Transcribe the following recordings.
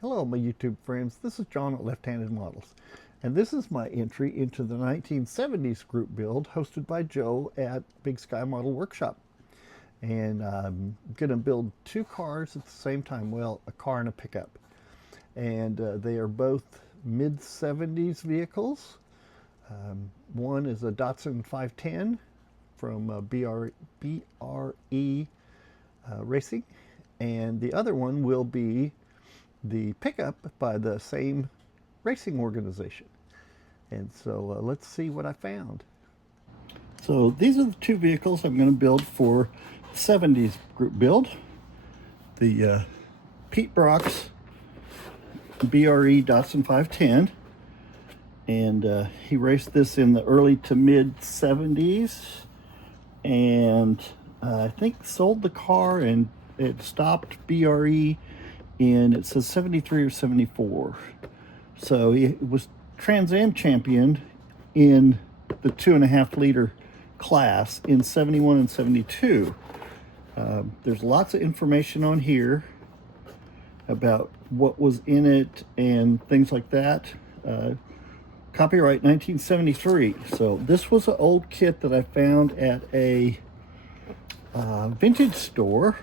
Hello, my YouTube friends. This is John at Left-Handed Models, and this is my entry into the 1970s group build hosted by Joe at Big Sky Model Workshop. And I'm going to build two cars at the same time. Well, a car and a pickup. And they are both mid-70s vehicles. One is a Datsun 510 from BRE Racing, and the other one will be the pickup by the same racing organization. And so let's see what I found. So these are the two vehicles I'm going to build for 70s group build. The Pete Brock's BRE Datsun 510, and he raced this in the early to mid 70s, and I think sold the car and it stopped BRE in, it says 73 or 74. So he was Trans Am champion in the 2.5 liter class in 71 and 72. There's lots of information on here about what was in it and things like that. Copyright 1973. So this was an old kit that I found at a vintage store,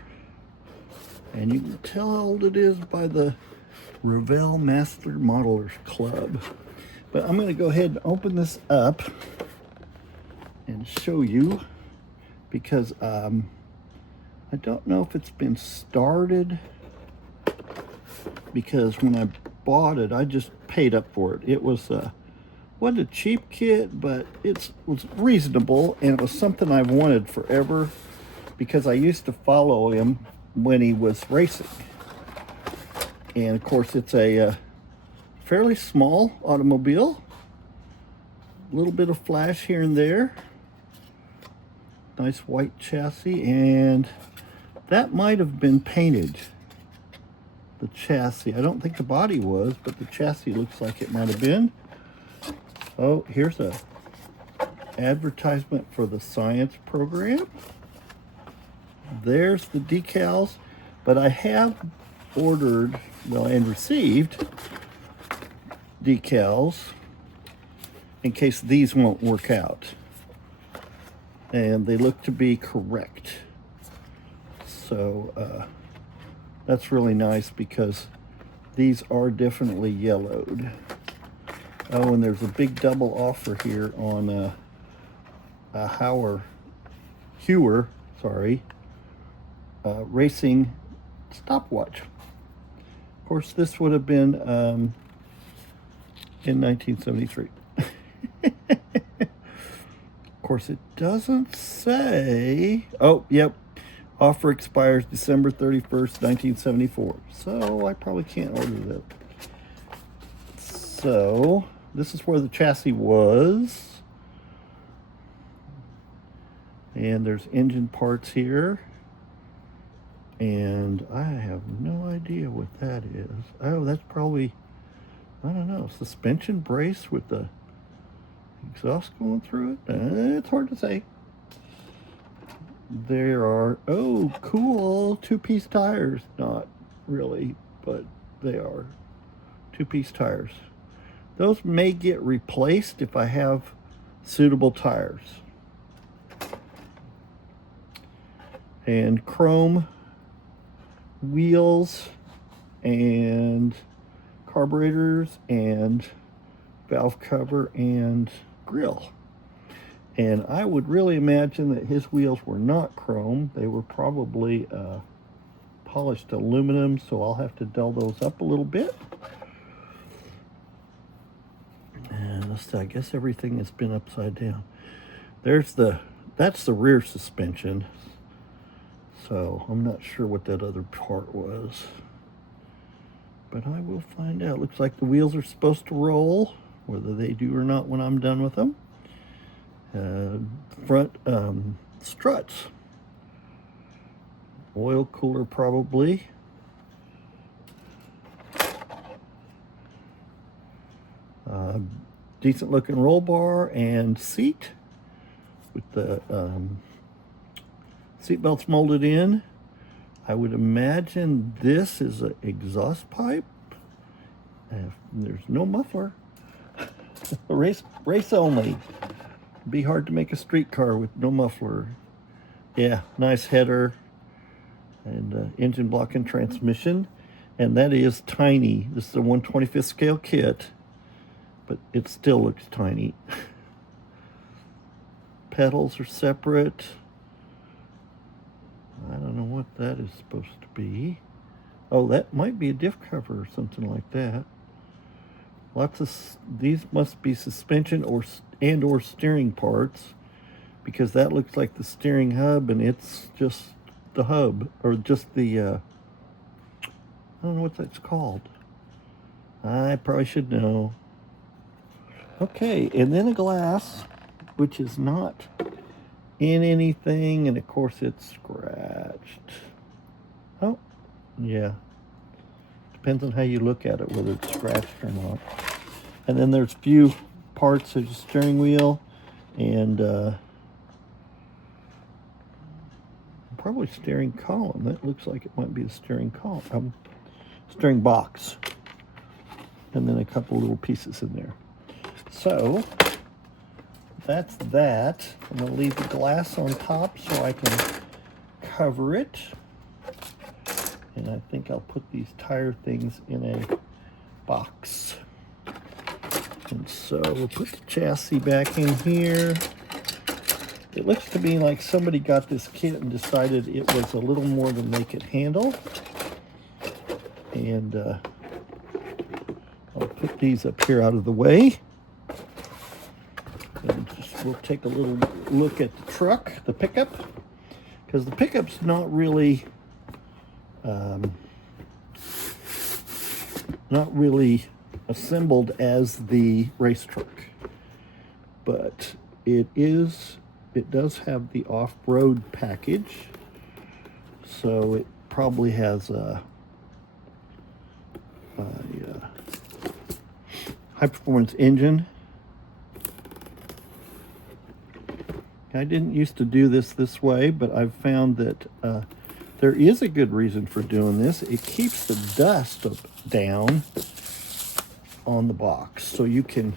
and you can tell how old it is by the Revell Master Modelers Club. But I'm going to go ahead and open this up and show you, because I don't know if it's been started, because when I bought it, I just paid up for it. It was wasn't a cheap kit, but it was reasonable, and it was something I've wanted forever, because I used to follow him when he was racing. And of course, it's a fairly small automobile, a little bit of flash here and there, nice white chassis, and that might have been painted, the chassis. I don't think the body was, but the chassis looks like it might have been. Oh, here's a advertisement for the science program. There's the decals, but I have ordered, well, and received decals in case these won't work out. And they look to be correct. So that's really nice, because these are definitely yellowed. Oh, and there's a big double offer here on a Heuer, racing stopwatch. Of course, this would have been in 1973. Of course, it doesn't say. Oh, yep. Offer expires December 31st, 1974. So I probably can't order that. So this is where the chassis was. And there's engine parts here. And I have no idea what that is. Oh, that's probably, I don't know, suspension brace with the exhaust going through it? It's hard to say. There are, oh, cool, two-piece tires. Not really, but they are two-piece tires. Those may get replaced if I have suitable tires. And chrome wheels and carburetors and valve cover and grill. And I would really imagine that his wheels were not chrome. They were probably polished aluminum, so I'll have to dull those up a little bit. And let's see, I guess everything has been upside down. That's the rear suspension. So I'm not sure what that other part was, but I will find out. Looks like the wheels are supposed to roll, whether they do or not when I'm done with them. Front struts, oil cooler probably. Decent looking roll bar and seat with the seat belts molded in. I would imagine this is an exhaust pipe. There's no muffler. race only. Be hard to make a streetcar with no muffler. Yeah, nice header and engine block and transmission. And that is tiny. This is a 1/25th scale kit, but it still looks tiny. Pedals are separate. I don't know what that is supposed to be. Oh, that might be a diff cover or something like that. Lots of these must be suspension or steering parts, because that looks like the steering hub and it's just the hub, or just the I don't know what that's called. I probably should know. Okay, and then a glass, which is not in anything, and of course it's scratched. Oh, yeah. Depends on how you look at it, whether it's scratched or not. And then there's a few parts of the steering wheel, and probably steering column. That looks like it might be the steering column, steering box. And then a couple little pieces in there. So that's that. I'm going to leave the glass on top so I can cover it. And I think I'll put these tire things in a box. And so we'll put the chassis back in here. It looks to me like somebody got this kit and decided it was a little more than they could handle. And I'll put these up here out of the way. And we'll take a little look at the truck, the pickup, because the pickup's not really assembled as the race truck, but it does have the off-road package, so it probably has a high-performance engine. I didn't used to do this way, but I've found that there is a good reason for doing this. It keeps the dust down on the box, so you can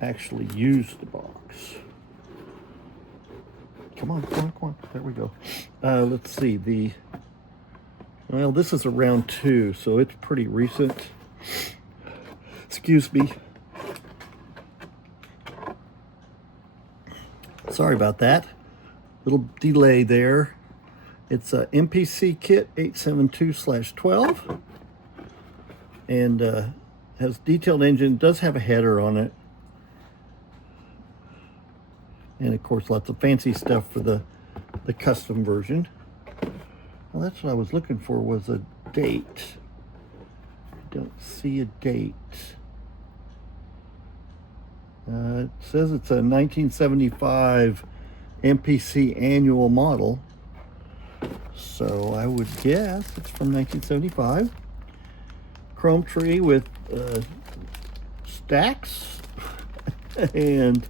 actually use the box. Come on. There we go. Let's see. Well, this is a round 2, so it's pretty recent. Excuse me. Sorry about that. Little delay there. It's a MPC kit 872/12, and has detailed engine. Does have a header on it, and of course lots of fancy stuff for the custom version. Well, that's what I was looking for, was a date. I don't see a date. It says it's a 1975 MPC annual model, so I would guess it's from 1975. Chrome tree with stacks and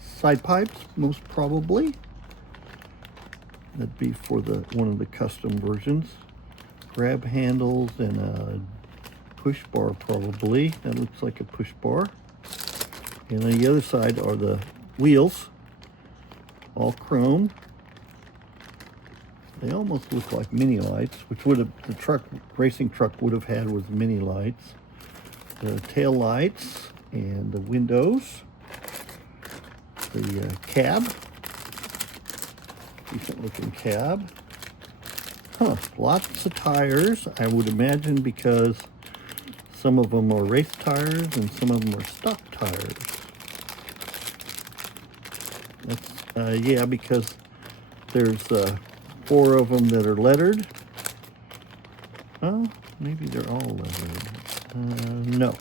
side pipes, most probably. That'd be for one of the custom versions. Grab handles and a push bar, probably. That looks like a push bar. And on the other side are the wheels, all chrome. They almost look like mini lights, which the racing truck would have had, was mini lights. The tail lights and the windows. The cab, decent looking cab. Lots of tires, I would imagine, because some of them are race tires and some of them are stock tires. Yeah, because there's 4 of them that are lettered. Oh, maybe they're all lettered. No.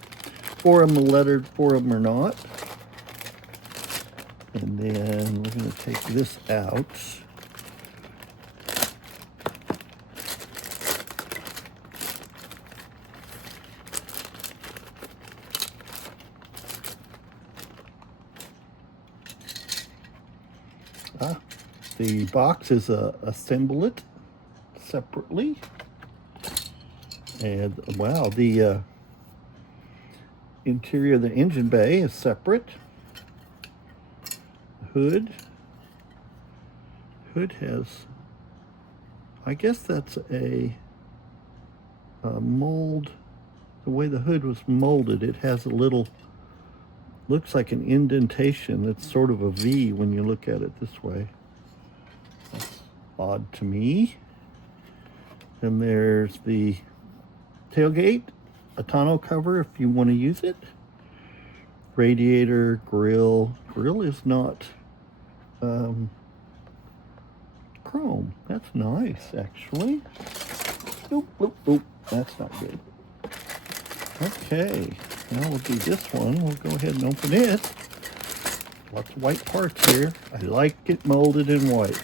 4 of them are lettered, 4 of them are not. And then we're going to take this out. The box is assemble it separately. And wow, the interior of the engine bay is separate. Hood has, I guess that's a mold. The way the hood was molded, it has a little, looks like an indentation that's sort of a V when you look at it this way. That's odd to me. Then there's the tailgate, a tonneau cover if you want to use it. Radiator, grill. Grill is not chrome. That's nice, actually. Oop, oop, oop. That's not good. Okay, now we'll do this one. We'll go ahead and open it. Lots of white parts here. I like it molded in white.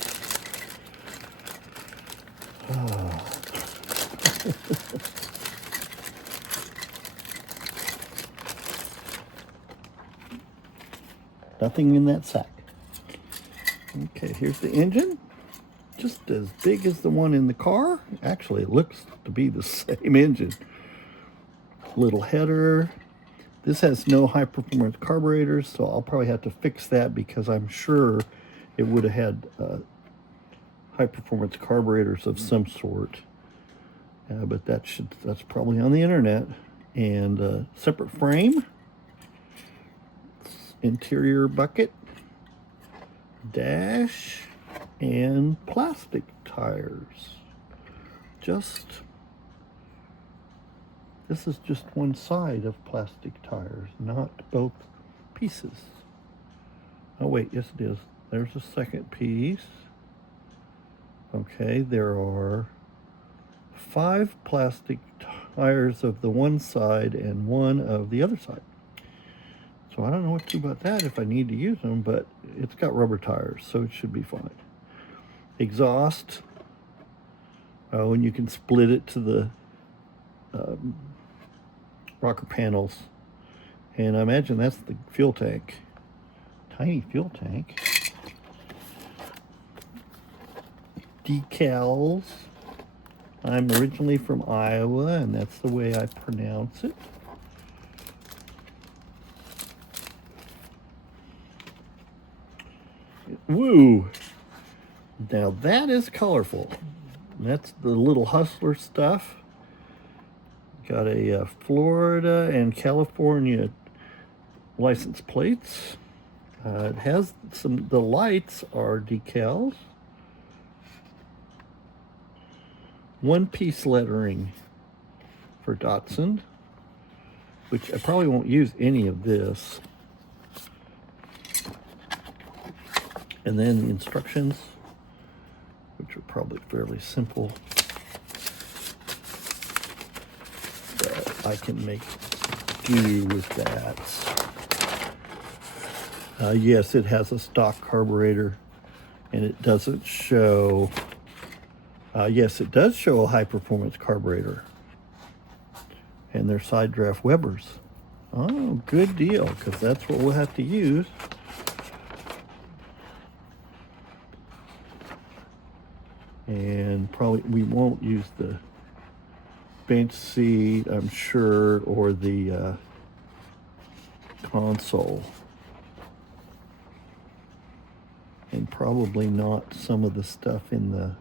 Nothing in that sack. Okay, here's the engine. Just as big as the one in the car. Actually, it looks to be the same engine. Little header. This has no high performance carburetors, so I'll probably have to fix that because I'm sure it would have had high performance carburetors of some sort. But that's probably on the internet. And separate frame. Interior bucket, dash, and plastic tires. This is just one side of plastic tires, not both pieces. Oh wait, yes it is. There's a second piece. Okay, there are 5 plastic tires of the one side and 1 of the other side. So I don't know what to do about that if I need to use them, but it's got rubber tires, so it should be fine. Exhaust. Oh, and you can split it to the rocker panels. And I imagine that's the fuel tank. Tiny fuel tank. Decals. I'm originally from Iowa, and that's the way I pronounce it. Woo! Now that is colorful. That's the little Hustler stuff. Got a Florida and California license plates. It has the lights are decals. One-piece lettering for Datsun, which I probably won't use any of this. And then the instructions, which are probably fairly simple, but I can make do with that. Yes, it has a stock carburetor, and it doesn't show, yes, it does show a high-performance carburetor, and they're side draft Webers. Oh, good deal, because that's what we'll have to use. And probably we won't use the bench seat, I'm sure, or the console. And probably not some of the stuff in the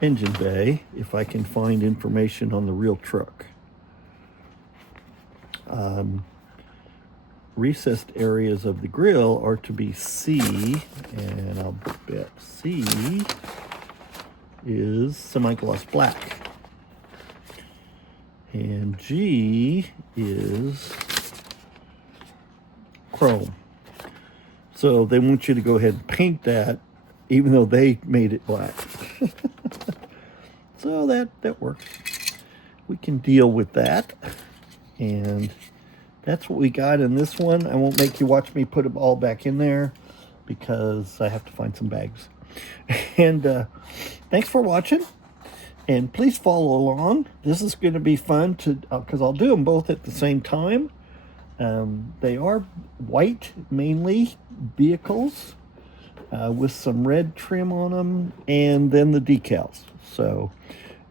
engine bay, if I can find information on the real truck. Recessed areas of the grill are to be C, and I'll bet C is semi-gloss black, and G is chrome. So they want you to go ahead and paint that, even though they made it black. So that works. We can deal with that, and that's what we got in this one. I won't make you watch me put them all back in there because I have to find some bags. And thanks for watching, and please follow along. This is going to be fun to because I'll do them both at the same time. They are white mainly vehicles with some red trim on them, and then the decals. So,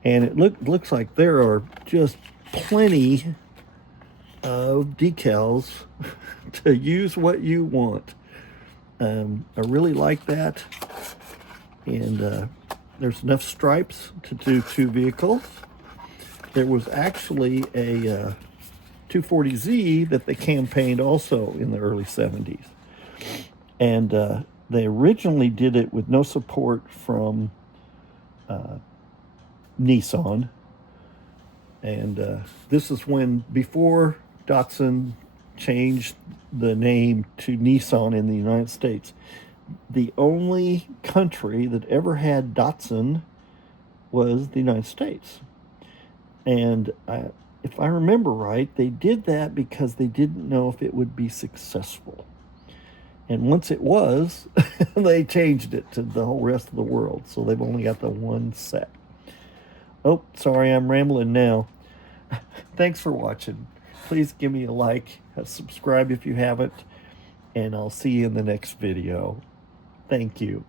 And it looks like there are just plenty of decals to use what you want. I really like that. And there's enough stripes to do 2 vehicles. There was actually a 240Z that they campaigned also in the early 70s. And they originally did it with no support from Nissan. And this is when, before Datsun changed the name to Nissan in the United States, the only country that ever had Datsun was the United States. And if I remember right, they did that because they didn't know if it would be successful. And once it was, they changed it to the whole rest of the world. So they've only got the one set. Oh, sorry, I'm rambling now. Thanks for watching. Please give me a like, subscribe if you haven't, and I'll see you in the next video. Thank you.